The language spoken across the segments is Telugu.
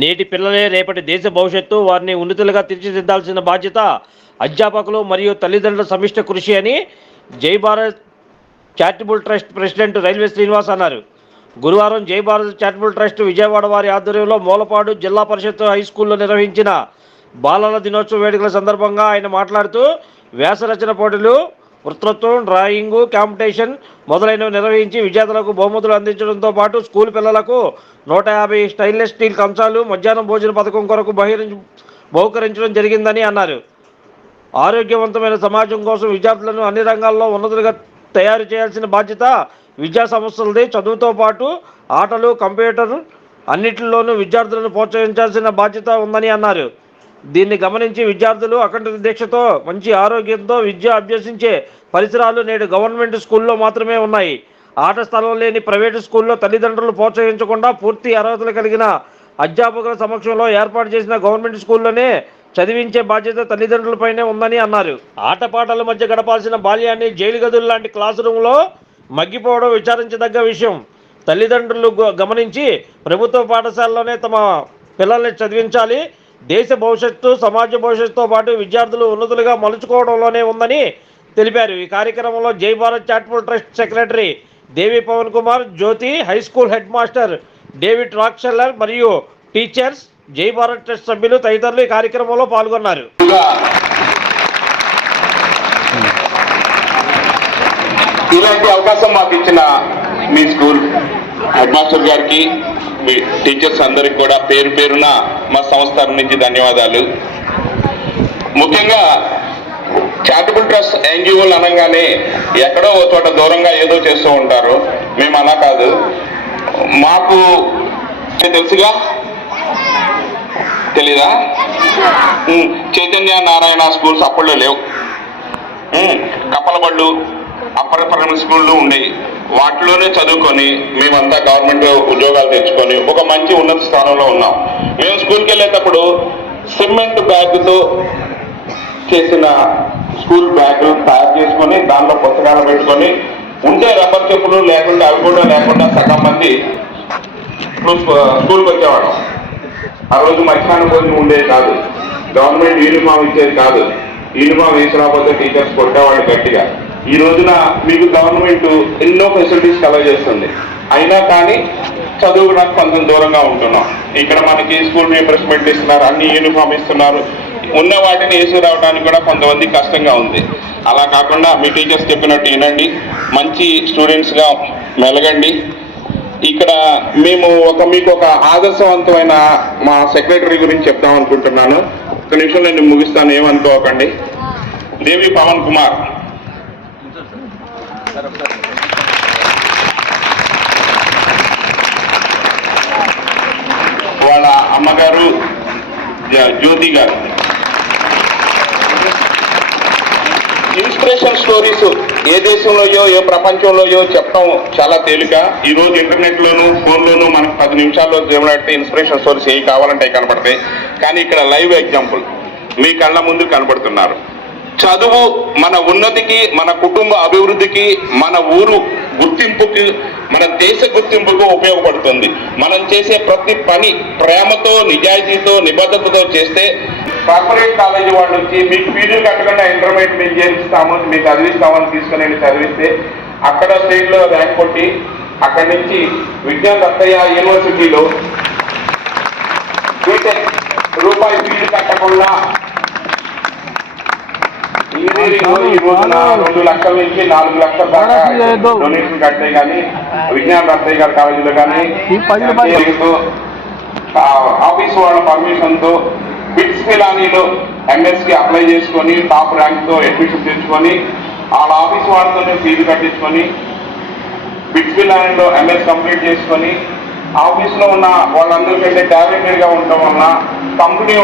నేటి పిల్లలే రేపటి దేశ భవిష్యత్తు. వారిని ఉన్నతులుగా తీర్చిదిద్దాల్సిన బాధ్యత అధ్యాపకులు మరియు తల్లిదండ్రుల సమిష్టి కృషి అని జై Bharat charitable trust president railway Srinivas అన్నారు. గురువారం జై భారత్ చారిటబుల్ ట్రస్ట్ విజయవాడ వారి ఆధ్వర్యంలో మూలపాడు జిల్లా పరిషత్ హై స్కూల్లో నిర్వహించిన బాలల దినోత్సవ వేడుకల సందర్భంగా ఆయన మాట్లాడుతూ వ్యాసరచన పోటీలు, వక్తృత్వం, డ్రాయింగు కాంపిటీషన్ మొదలైనవి నిర్వహించి విద్యార్థులకు బహుమతులు అందించడంతో పాటు స్కూల్ పిల్లలకు 150 స్టెయిన్లెస్ స్టీల్ కంచాలు మధ్యాహ్నం భోజన పథకం కొరకు బహుకరించడం జరిగిందని అన్నారు. ఆరోగ్యవంతమైన సమాజం కోసం విద్యార్థులను అన్ని రంగాల్లో ఉన్నతులుగా తయారు చేయాల్సిన బాధ్యత విద్యా సంస్థలది. చదువుతో పాటు ఆటలు, కంప్యూటర్ అన్నింటిలోనూ విద్యార్థులను ప్రోత్సహించాల్సిన బాధ్యత ఉందని అన్నారు. దీన్ని గమనించి విద్యార్థులు అఖండ దీక్షతో మంచి ఆరోగ్యంతో విద్య అభ్యసించే పరిసరాలు నేడు గవర్నమెంట్ స్కూల్లో మాత్రమే ఉన్నాయి. ఆట స్థలం లేని ప్రైవేటు స్కూల్లో తల్లిదండ్రులు ప్రోత్సహించకుండా పూర్తి అర్హతలు కలిగిన అధ్యాపకుల సమక్షంలో ఏర్పాటు చేసిన గవర్నమెంట్ స్కూల్లోనే చదివించే బాధ్యత తల్లిదండ్రులపైనే ఉందని అన్నారు. ఆటపాటల మధ్య గడపాల్సిన బాల్యాన్ని జైలు గదులు లాంటి క్లాస్ రూమ్లో మగ్గిపోవడం విచారించదగ్గ విషయం. తల్లిదండ్రులు గమనించి ప్రభుత్వ పాఠశాలలోనే తమ పిల్లల్ని చదివించాలి. దేశ భవిష్యత్తు, సమాజ భవిష్యత్తుతో పాటు విద్యార్థులు ఉన్నతులుగా మలుచుకోవడంలోనే ఉందని తెలిపారు. ఈ కార్యక్రమంలో Jai Bharat charitable trust secretary Devi Pavan Kumar, Jyothi, high school head master David రాక్షెల్లర్ మరియు టీచర్స్, జై భారత్ ట్రస్ట్ సభ్యులు తదితరులు ఈ కార్యక్రమంలో పాల్గొన్నారు. ఇలాంటి అవకాశం మాకు ఇచ్చిన మీ స్కూల్ హెడ్ మాస్టర్ గారికి, మీ టీచర్స్ అందరికి కూడా పేరు పేరున మా సంస్థ నుంచి ధన్యవాదాలు. ముఖ్యంగా చారిటబుల్ ట్రస్ట్ ఎన్జిఓలు అనగానే ఎక్కడో ఒక చోట దూరంగా ఏదో చేస్తూ ఉంటారు. మేము అలా కాదు. మాకు తెలుసుగా, తెలీదా? చైతన్య నారాయణ స్కూల్స్ అప్పట్లో లేవు. కప్పలబళ్ళు, అప్పర్ ప్రైమరీ స్కూళ్ళు ఉండేవి. వాటిలోనే చదువుకొని మేమంతా గవర్నమెంట్ ఉద్యోగాలు తెచ్చుకొని ఒక మంచి ఉన్నత స్థానంలో ఉన్నాం. మేము స్కూల్కి వెళ్ళేటప్పుడు సిమెంట్ బ్యాగ్తో చేసిన స్కూల్ బ్యాగ్ తయారు చేసుకొని దాంట్లో పుస్తకాలు పెట్టుకొని ఉంటే రబ్బర్ చెప్పులు లేకుండా అవి కూడా లేకుండా సగం మంది స్కూల్కి వచ్చేవాళ్ళం. ఆ రోజు మధ్యాహ్నం భోజనం ఉండేది కాదు. గవర్నమెంట్ యూనిఫామ్ ఇచ్చేది కాదు. యూనిఫామ్ వేసి రాకపోతే టీచర్స్ కొట్టేవాళ్ళు గట్టిగా. ఈ రోజున మీకు గవర్నమెంట్ ఎన్నో ఫెసిలిటీస్ కలెక్ట్ చేస్తుంది. అయినా కానీ చదువుకోవడానికి కొంచెం దూరంగా ఉంటున్నాం. ఇక్కడ మనకి స్కూల్ రీప్రెస్మెంట్ ఇస్తున్నారు, అన్ని యూనిఫామ్ ఇస్తున్నారు. ఉన్న వాటిని వేసి రావడానికి కూడా కొంతమంది కష్టంగా ఉంది. అలా కాకుండా మీ టీచర్స్ చెప్పినట్టు వినండి, మంచి స్టూడెంట్స్గా మెలగండి. ఇక్కడ మేము మీకు ఒక ఆదర్శవంతమైన మా సెక్రటరీ గురించి చెప్తాం అనుకుంటున్నాను. ఒక నిమిషం నేను ముగిస్తాను, ఏమనుకోకండి. దేవి పవన్ కుమార్ వాళ్ళ అమ్మగారు జ్యోతి గారు. ఇన్స్పిరేషన్ స్టోరీస్ ఏ దేశంలోయో ఏ ప్రపంచంలోయో చెప్తాం చాలా తేలిక. ఈరోజు ఇంటర్నెట్లోను ఫోన్లోనూ మనకు 10 నిమిషాల్లో దేవులాడితే ఇన్స్పిరేషన్ స్టోరీస్ ఏవి కావాలంటే కనపడతాయి. కానీ ఇక్కడ లైవ్ ఎగ్జాంపుల్ మీ కళ్ళ ముందు కనపడుతున్నారు. చదువు మన ఉన్నతికి, మన కుటుంబ అభివృద్ధికి, మన ఊరు గుర్తింపుకి, మన దేశ గుర్తింపుకు ఉపయోగపడుతుంది. మనం చేసే ప్రతి పని ప్రేమతో, నిజాయితీతో, నిబద్ధతతో చేస్తే కార్పొరేట్ కాలేజీ వాళ్ళు వచ్చి మీకు ఫీజులు కట్టకుండా ఇంటర్మీడియట్ మేము చేస్తాము, మీకు చదివిస్తామని తీసుకుని చదివిస్తే అక్కడ స్టేట్లో ర్యాంక్ కొట్టి అక్కడి నుంచి విజ్ఞాన దత్తయ్య యూనివర్సిటీలో రూపాయి ఫీజు కట్టకుండా ఇంజనీరింగ్ ఈ రోజున 2 లక్షల నుంచి 4 లక్షల దాకా డొనేషన్ కట్టే కానీ విజ్ఞాన దత్తయ్య గారి కాలేజీలో కానీ ఆఫీస్ వాళ్ళ పర్మిషన్తో బిట్స్ పిలానీలో ఎంఎస్కి అప్లై చేసుకొని టాప్ ర్యాంక్తో అడ్మిషన్ తెచ్చుకొని వాళ్ళ ఆఫీస్ వాళ్ళతోనే ఫీజు కట్టించుకొని బిట్స్ పిలానీలో ఎంఎస్ కంప్లీట్ చేసుకొని ఆఫీస్లో ఉన్న వాళ్ళందరికంటే టాలెంటెడ్గా ఉండటం వలన కంపెనీ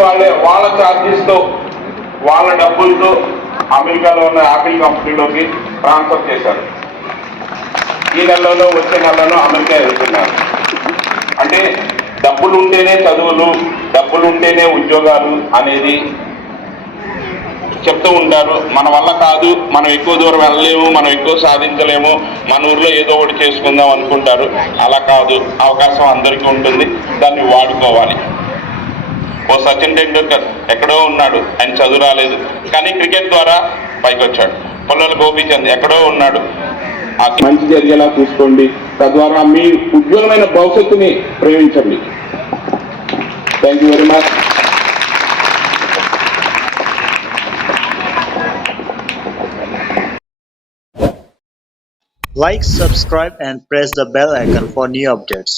వాళ్ళ ఛార్జెస్తో వాళ్ళ డబ్బులతో అమెరికాలో ఉన్న యాపిల్ కంపెనీలోకి ట్రాన్స్ఫర్ చేశారు. ఈ నెలలో వచ్చే నెలలో అమెరికా వెళ్తున్నారు. అంటే డబ్బులు ఉంటేనే చదువులు, డబ్బులు ఉంటేనే ఉద్యోగాలు అనేది చెప్తూ ఉంటారు. మన వల్ల కాదు, మనం ఎక్కువ దూరం వెళ్ళలేము, మనం ఎక్కువ సాధించలేము, మన ఊర్లో ఏదో ఒకటి చేసుకుందాం అనుకుంటారు. అలా కాదు, అవకాశం అందరికీ ఉంటుంది, దాన్ని వాడుకోవాలి. ఓ సచిన్ టెండూల్కర్ ఎక్కడో ఉన్నాడు, ఆయన చదువు రాలేదు, కానీ క్రికెట్ ద్వారా పైకి వచ్చాడు. పుల్లల గోపీచంద్ ఎక్కడో ఉన్నాడు, మంచి జరిగేలా చూసుకోండి, తద్వారా మీ ఉజ్వలమైన భవిష్యత్తుని ప్రేమించండి. Thank you very much. Like, subscribe and press the bell icon for new updates.